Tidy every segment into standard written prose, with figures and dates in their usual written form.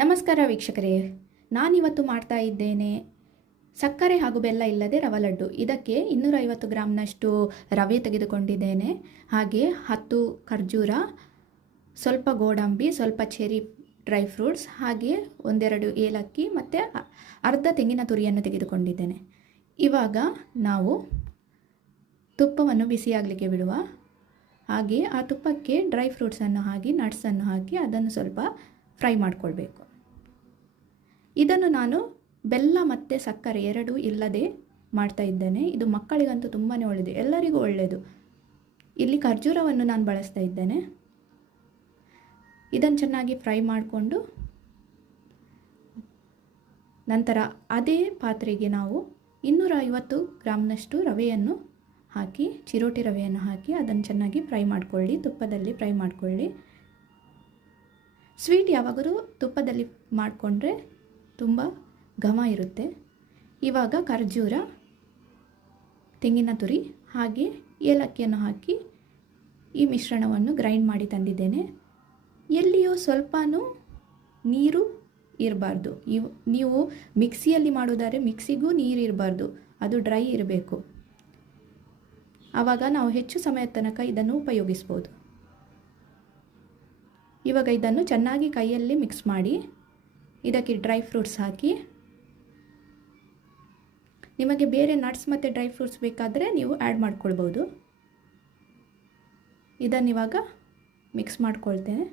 ನಮಸ್ಕಾರ ವೀಕ್ಷಕರೇ, ನಾನಿವತ್ತು ಮಾಡ್ತಾ ಇದ್ದೇನೆ ಸಕ್ಕರೆ ಹಾಗೂ ಬೆಲ್ಲ ಇಲ್ಲದೆ ರವೆ ಲಡ್ಡು. ಇದಕ್ಕೆ 250 ಗ್ರಾಮ್ನಷ್ಟು ರವೆ ತೆಗೆದುಕೊಂಡಿದ್ದೇನೆ. ಹಾಗೆ 10 ಖರ್ಜೂರ, ಸ್ವಲ್ಪ ಗೋಡಂಬಿ, ಸ್ವಲ್ಪ ಚೆರಿ ಡ್ರೈ ಫ್ರೂಟ್ಸ್, ಹಾಗೆ 1-2 ಏಲಕ್ಕಿ ಮತ್ತು ಅರ್ಧ ತೆಂಗಿನ ತುರಿಯನ್ನು ತೆಗೆದುಕೊಂಡಿದ್ದೇನೆ. ಇವಾಗ ನಾವು ತುಪ್ಪವನ್ನು ಬಿಸಿಯಾಗಲಿಕ್ಕೆ ಬಿಡುವ. ಹಾಗೆ ಆ ತುಪ್ಪಕ್ಕೆ ಡ್ರೈ ಫ್ರೂಟ್ಸನ್ನು ಹಾಕಿ ನಟ್ಸನ್ನು ಹಾಕಿ ಅದನ್ನು ಸ್ವಲ್ಪ ಫ್ರೈ ಮಾಡಿಕೊಳ್ಬೇಕು. ಇದನ್ನು ನಾನು ಬೆಲ್ಲ ಮತ್ತು ಸಕ್ಕರೆ ಎರಡೂ ಇಲ್ಲದೆ ಮಾಡ್ತಾ ಇದ್ದೇನೆ. ಇದು ಮಕ್ಕಳಿಗಂತೂ ತುಂಬಾ ಒಳ್ಳೆಯದು, ಎಲ್ಲರಿಗೂ ಒಳ್ಳೆಯದು. ಇಲ್ಲಿ ಖರ್ಜೂರವನ್ನು ನಾನು ಬಳಸ್ತಾ ಇದ್ದೇನೆ. ಇದನ್ನು ಚೆನ್ನಾಗಿ ಫ್ರೈ ಮಾಡಿಕೊಂಡು ನಂತರ ಅದೇ ಪಾತ್ರೆಗೆ ನಾವು 250 ಗ್ರಾಮ್ನಷ್ಟು ರವೆಯನ್ನು ಹಾಕಿ, ಚಿರೋಟಿ ರವೆಯನ್ನು ಹಾಕಿ ಅದನ್ನು ಚೆನ್ನಾಗಿ ಫ್ರೈ ಮಾಡಿಕೊಳ್ಳಿ. ತುಪ್ಪದಲ್ಲಿ ಫ್ರೈ ಮಾಡಿಕೊಳ್ಳಿ. ಸ್ವೀಟ್ ಯಾವಾಗಲೂ ತುಪ್ಪದಲ್ಲಿ ಮಾಡಿಕೊಂಡ್ರೆ ತುಂಬ ಘಮ ಇರುತ್ತೆ. ಇವಾಗ ಖರ್ಜೂರ, ತೆಂಗಿನ ತುರಿ ಹಾಗೆ ಏಲಕ್ಕಿಯನ್ನು ಹಾಕಿ ಈ ಮಿಶ್ರಣವನ್ನು ಗ್ರೈಂಡ್ ಮಾಡಿ ತಂದಿದ್ದೇನೆ. ಎಲ್ಲಿಯೂ ಸ್ವಲ್ಪನೂ ನೀರು ಇರಬಾರ್ದು. ನೀವು ಮಿಕ್ಸಿಯಲ್ಲಿ ಮಾಡೋದಾದರೆ ಮಿಕ್ಸಿಗೂ ನೀರು ಇರಬಾರ್ದು, ಅದು ಡ್ರೈ ಇರಬೇಕು. ಆವಾಗ ನಾವು ಹೆಚ್ಚು ಸಮಯದ ತನಕ ಇದನ್ನು ಉಪಯೋಗಿಸ್ಬೋದು. ಇವಾಗ ಇದನ್ನು ಚೆನ್ನಾಗಿ ಕೈಯಲ್ಲಿ ಮಿಕ್ಸ್ ಮಾಡಿ ಇದಕ್ಕೆ ಡ್ರೈ ಫ್ರೂಟ್ಸ್ ಹಾಕಿ, ನಿಮಗೆ ಬೇರೆ ನಟ್ಸ್ ಮತ್ತು ಡ್ರೈ ಫ್ರೂಟ್ಸ್ ಬೇಕಾದರೆ ನೀವು ಆ್ಯಡ್ ಮಾಡ್ಕೊಳ್ಬೋದು. ಇದನ್ನು ಇವಾಗ ಮಿಕ್ಸ್ ಮಾಡ್ಕೊಳ್ತೇನೆ.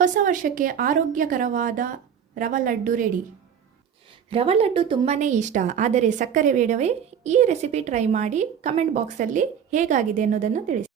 ಹೊಸ ವರ್ಷಕ್ಕೆ ಆರೋಗ್ಯಕರವಾದ ರವೆ ಲಡ್ಡು ರೆಡಿ. ರವೆ ಲಡ್ಡು ತುಂಬಾ ಇಷ್ಟ, ಆದರೆ ಸಕ್ಕರೆ ಬೇಡವೇ? ಈ ರೆಸಿಪಿ ಟ್ರೈ ಮಾಡಿ ಕಮೆಂಟ್ ಬಾಕ್ಸಲ್ಲಿ ಹೇಗಾಗಿದೆ ಅನ್ನೋದನ್ನು ತಿಳಿಸಿ.